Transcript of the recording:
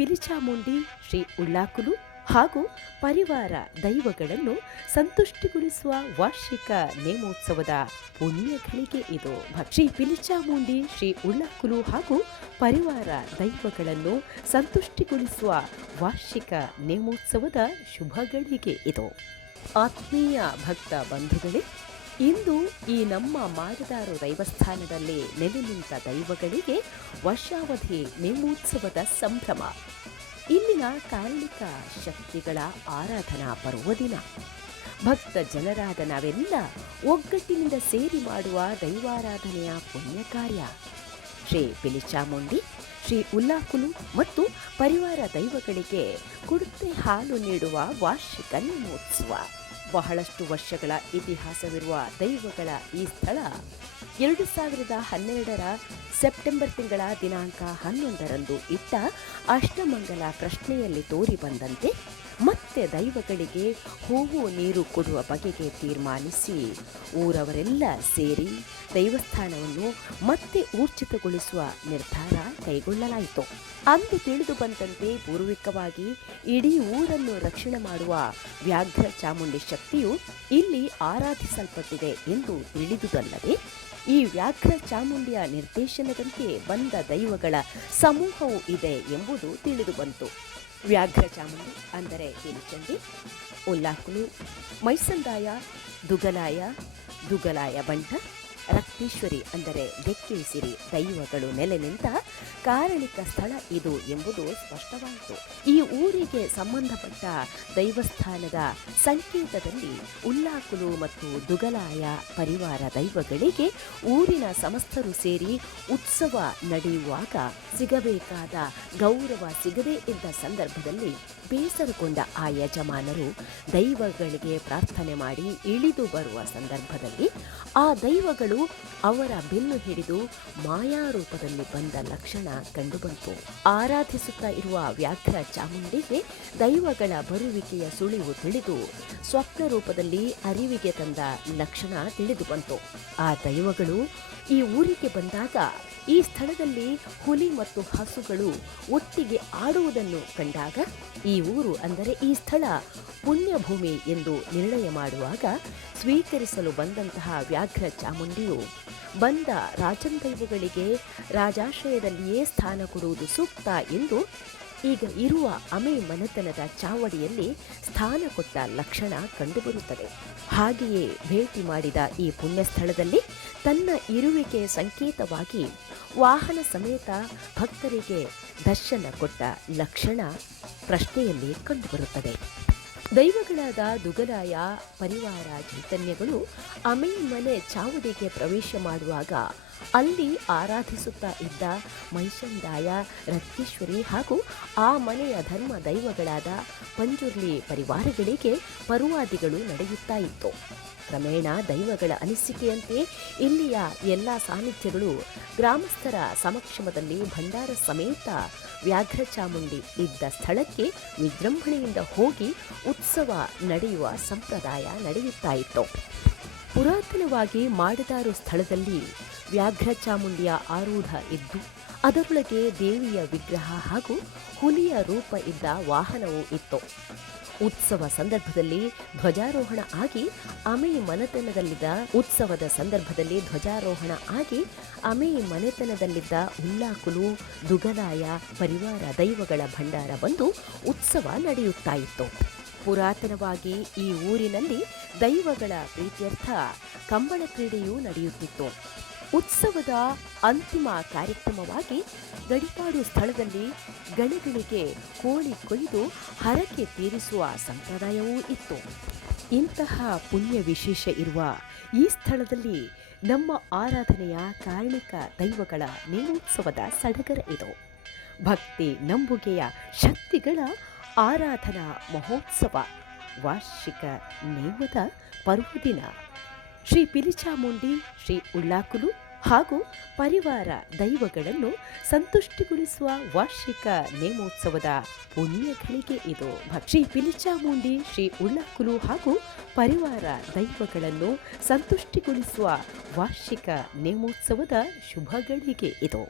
ಪಿಲಿಚಾಮುಂಡಿ, ಶ್ರೀ ಉಳ್ಳಾಕುಲು ಹಾಗೂ ಪರಿವಾರ ದೈವಗಳನ್ನು ಸಂತುಷ್ಟಿಗೊಳಿಸುವ ವಾರ್ಷಿಕ ನೇಮೋತ್ಸವದ ಪುಣ್ಯ ಘಳಿಗೆ ಇದು. ಶ್ರೀ ಪಿಲಿಚಾಮುಂಡಿ, ಶ್ರೀ ಉಳ್ಳಾಕುಲು ಹಾಗೂ ಪರಿವಾರ ದೈವಗಳನ್ನು ಸಂತುಷ್ಟಿಗೊಳಿಸುವ ವಾರ್ಷಿಕ ನೇಮೋತ್ಸವದ ಶುಭ ಘಳಿಗೆ ಇದು. ಆತ್ಮೀಯ ಭಕ್ತ ಬಂಧುಗಳೇ, ಇಂದು ಈ ನಮ್ಮ ಮಾಡದಾರು ದೈವಸ್ಥಾನದಲ್ಲಿ ನೆಲೆ ನಿಂತ ದೈವಗಳಿಗೆ ವರ್ಷಾವಧಿ ನೇಮೋತ್ಸವದ ಸಂಭ್ರಮ. ಇಲ್ಲಿನ ಕಾರಣಿಕ ಶಕ್ತಿಗಳ ಆರಾಧನಾ ಪರ್ವದಿನ. ಭಕ್ತ ಜನರಾದ ನಾವೆಲ್ಲ ಒಗ್ಗಟ್ಟಿನಿಂದ ಸೇರಿ ಮಾಡುವ ದೈವಾರಾಧನೆಯ ಪುಣ್ಯ ಕಾರ್ಯ. ಶ್ರೀ ಪಿಲಿಚಾಮುಂಡಿ, ಶ್ರೀ ಉಳ್ಳಾಕುಲು ಮತ್ತು ಪರಿವಾರ ದೈವಗಳಿಗೆ ಕುಡುತೆ ಹಾಲು ನೀಡುವ ವಾರ್ಷಿಕ ನೇಮೋತ್ಸವ. ಬಹಳಷ್ಟು ವರ್ಷಗಳ ಇತಿಹಾಸವಿರುವ ದೈವಗಳ ಈ ಸ್ಥಳ 2012ರ ಸೆಪ್ಟೆಂಬರ್ ತಿಂಗಳ ದಿನಾಂಕ 11ರಂದು ಇಟ್ಟ ಅಷ್ಟಮಂಗಲ ಪ್ರಶ್ನೆಯಲ್ಲಿ ತೋರಿ ಬಂದಂತೆ ಮತ್ತೆ ದೈವಗಳಿಗೆ ಹೂವು ನೀರು ಕೊಡುವ ಬಗೆಗೆ ತೀರ್ಮಾನಿಸಿ ಊರವರೆಲ್ಲ ಸೇರಿ ದೈವಸ್ಥಾನವನ್ನು ಮತ್ತೆ ಊರ್ಜಿತಗೊಳಿಸುವ ನಿರ್ಧಾರ ಕೈಗೊಳ್ಳಲಾಯಿತು. ಅಂದು ತಿಳಿದು ಬಂದಂತೆ ಪೂರ್ವಿಕವಾಗಿ ಇಡೀ ಊರನ್ನು ರಕ್ಷಣೆ ಮಾಡುವ ವ್ಯಾಘ್ರ ಚಾಮುಂಡಿ ಶಕ್ತಿಯು ಇಲ್ಲಿ ಆರಾಧಿಸಲ್ಪಟ್ಟಿದೆ ಎಂದು ತಿಳಿದುದಲ್ಲದೆ ಈ ವ್ಯಾಘ್ರ ಚಾಮುಂಡಿಯ ನಿರ್ದೇಶನದಂತೆ ಬಂದ ದೈವಗಳ ಸಮೂಹವೂ ಇದೆ ಎಂಬುದು ತಿಳಿದು ಬಂತು. ವ್ಯಾಘ್ರ ಚಾಮುಂಡಿ ಅಂದರೆ ಪಿಲಿಚಂಡಿ, ಉಳ್ಳಾಕುಲು, ಮೈಸಂದಾಯ, ದುಗಲಾಯ ಬಂಟ, ರಕ್ತೇಶ್ವರಿ ಅಂದರೆ ಬೆಕ್ಕೇಸಿರಿ ದೈವಗಳು ನೆಲೆ ನಿಂತ ಕಾರಣಿಕ ಸ್ಥಳ ಇದು ಎಂಬುದು ಸ್ಪಷ್ಟವಾಯಿತು. ಈ ಊರಿಗೆ ಸಂಬಂಧಪಟ್ಟ ದೈವಸ್ಥಾನದ ಸಂಕೇತದಲ್ಲಿ ಉಳ್ಳಾಕುಲು ಮತ್ತು ದುಗಲಾಯ ಪರಿವಾರ ದೈವಗಳಿಗೆ ಊರಿನ ಸಮಸ್ತರು ಸೇರಿ ಉತ್ಸವ ನಡೆಯುವಾಗ ಸಿಗಬೇಕಾದ ಗೌರವ ಸಿಗದೇ ಇದ್ದ ಸಂದರ್ಭದಲ್ಲಿ ಬೇಸರಗೊಂಡ ಆ ಯಜಮಾನರು ದೈವಗಳಿಗೆ ಪ್ರಾರ್ಥನೆ ಮಾಡಿ ಇಳಿದು ಬರುವ ಸಂದರ್ಭದಲ್ಲಿ ಆ ದೈವಗಳು ಅವರ ಬೆನ್ನು ಹಿಡಿದು ಮಾಯಾರೂಪದಲ್ಲಿ ಬಂದ ಲಕ್ಷಣ ಕಂಡುಬಂತು. ಆರಾಧಿಸುತ್ತಾ ಇರುವ ವ್ಯಾಘ್ರ ಚಾಮುಂಡಿಗೆ ದೈವಗಳ ಬರುವಿಕೆಯ ಸುಳಿವು ತಿಳಿದು ಸ್ವಪ್ನ ರೂಪದಲ್ಲಿ ಅರಿವಿಗೆ ತಂದ ಲಕ್ಷಣ ತಿಳಿದು ಬಂತು. ಆ ದೈವಗಳು ಈ ಊರಿಗೆ ಬಂದಾಗ ಈ ಸ್ಥಳದಲ್ಲಿ ಹುಲಿ ಮತ್ತು ಹಸುಗಳು ಒಟ್ಟಿಗೆ ಆಡುವುದನ್ನು ಕಂಡಾಗ ಈ ಊರು ಅಂದರೆ ಈ ಸ್ಥಳ ಪುಣ್ಯಭೂಮಿ ಎಂದು ನಿರ್ಣಯ ಮಾಡುವಾಗ ಸ್ವೀಕರಿಸಲು ಬಂದಂತಹ ವ್ಯಾಘ್ರ ಚಾಮುಂಡಿಯು ಬಂದ ರಾಜಂದೈವಗಳಿಗೆ ರಾಜಾಶ್ರಯದಲ್ಲಿಯೇ ಸ್ಥಾನ ಕೊಡುವುದು ಸೂಕ್ತ ಎಂದು ಈಗ ಇರುವ ಅಮೆ ಮನೆತನದ ಚಾವಡಿಯಲ್ಲಿ ಸ್ಥಾನ ಕೊಟ್ಟ ಲಕ್ಷಣ ಕಂಡುಬರುತ್ತದೆ. ಹಾಗೆಯೇ ಭೇಟಿ ಮಾಡಿದ ಈ ಪುಣ್ಯಸ್ಥಳದಲ್ಲಿ ತನ್ನ ಇರುವಿಕೆ ಸಂಕೇತವಾಗಿ ವಾಹನ ಸಮೇತ ಭಕ್ತರಿಗೆ ದರ್ಶನ ಕೊಟ್ಟ ಲಕ್ಷಣ ಪ್ರಶ್ನೆಯಲ್ಲಿ ಕಂಡುಬರುತ್ತದೆ. ದೈವಗಳಾದ ದುಗಲಾಯ ಪರಿವಾರ ಚೈತನ್ಯಗಳು ಅಮೆ ಮನೆ ಚಾವಡಿಗೆ ಪ್ರವೇಶ ಮಾಡುವಾಗ ಅಲ್ಲಿ ಆರಾಧಿಸುತ್ತಾ ಇದ್ದ ಮೈಸಂದಾಯ, ರಕ್ತೇಶ್ವರಿ ಹಾಗೂ ಆ ಮನೆಯ ಧರ್ಮ ದೈವಗಳಾದ ಪಂಜುರ್ಲಿ ಪರಿವಾರಗಳಿಗೆ ಪರುವಾದಿಗಳು ನಡೆಯುತ್ತಾ ಇತ್ತು. ಕ್ರಮೇಣ ದೈವಗಳ ಅನಿಸಿಕೆಯಂತೆ ಇಲ್ಲಿಯ ಎಲ್ಲ ಸಾನ್ನಿಧ್ಯಗಳು ಗ್ರಾಮಸ್ಥರ ಸಮಕ್ಷಮದಲ್ಲಿ ಭಂಡಾರ ಸಮೇತ ವ್ಯಾಘ್ರ ಚಾಮುಂಡಿ ಇದ್ದ ಸ್ಥಳಕ್ಕೆ ವಿಜೃಂಭಣೆಯಿಂದ ಹೋಗಿ ಉತ್ಸವ ನಡೆಯುವ ಸಂಪ್ರದಾಯ ನಡೆಯುತ್ತಾ ಇತ್ತು. ಪುರಾತನವಾಗಿ ಮಾಡದಾರು ಸ್ಥಳದಲ್ಲಿ ವ್ಯಾಘ್ರ ಚಾಮುಂಡಿಯ ಆರೂಢ ಇದ್ದು ಅದರೊಳಗೆ ದೇವಿಯ ವಿಗ್ರಹ ಹಾಗೂ ಹುಲಿಯ ರೂಪ ಇದ್ದ ವಾಹನವೂ ಇತ್ತು. ಉತ್ಸವ ಸಂದರ್ಭದಲ್ಲಿ ಧ್ವಜಾರೋಹಣ ಆಗಿ ಅಮೆ ಮನೆತನದಲ್ಲಿದ್ದ ಉಳ್ಳಾಕುಲು, ದುಗಲಾಯ ಪರಿವಾರ ದೈವಗಳ ಭಂಡಾರ ಬಂದು ಉತ್ಸವ ನಡೆಯುತ್ತಾ ಇತ್ತು. ಪುರಾತನವಾಗಿ ಈ ಊರಿನಲ್ಲಿ ದೈವಗಳ ಪ್ರೀತ್ಯರ್ಥ ಕಂಬಳ ಕ್ರೀಡೆಯೂ ನಡೆಯುತ್ತಿತ್ತು. ಉತ್ಸವದ ಅಂತಿಮ ಕಾರ್ಯಕ್ರಮವಾಗಿ ಗಡಿಪಾಡು ಸ್ಥಳದಲ್ಲಿ ಗಣಿಗಳಿಗೆ ಕೋಳಿ ಕೊಯ್ದು ಹರಕೆ ತೀರಿಸುವ ಸಂಪ್ರದಾಯವೂ ಇತ್ತು. ಇಂತಹ ಪುಣ್ಯ ವಿಶೇಷ ಇರುವ ಈ ಸ್ಥಳದಲ್ಲಿ ನಮ್ಮ ಆರಾಧನೆಯ ಕಾರಣಿಕ ದೈವಗಳ ನೇಮೋತ್ಸವದ ಸಡಗರ ಇದು. ಭಕ್ತಿ ನಂಬುಗೆಯ ಶಕ್ತಿಗಳ ಆರಾಧನಾ ಮಹೋತ್ಸವ, ವಾರ್ಷಿಕ ನೇಮದ ಪರ್ವದಿನ. ಶ್ರೀ ಪಿಲಿಚಾಮುಂಡಿ, ಶ್ರೀ ಉಳ್ಳಾಕುಲು ಹಾಗೂ ಪರಿವಾರ ದೈವಗಳನ್ನು ಸಂತುಷ್ಟಿಗೊಳಿಸುವ ವಾರ್ಷಿಕ ನೇಮೋತ್ಸವದ ಪುಣ್ಯ ಘಳಿಗೆ ಇದು. ಶ್ರೀ ಪಿಲಿಚಾಮುಂಡಿ, ಶ್ರೀ ಉಳ್ಳಾಕುಲು ಹಾಗೂ ಪರಿವಾರ ದೈವಗಳನ್ನು ಸಂತುಷ್ಟಿಗೊಳಿಸುವ ವಾರ್ಷಿಕ ನೇಮೋತ್ಸವದ ಶುಭ ಘಳಿಗೆ ಇದು.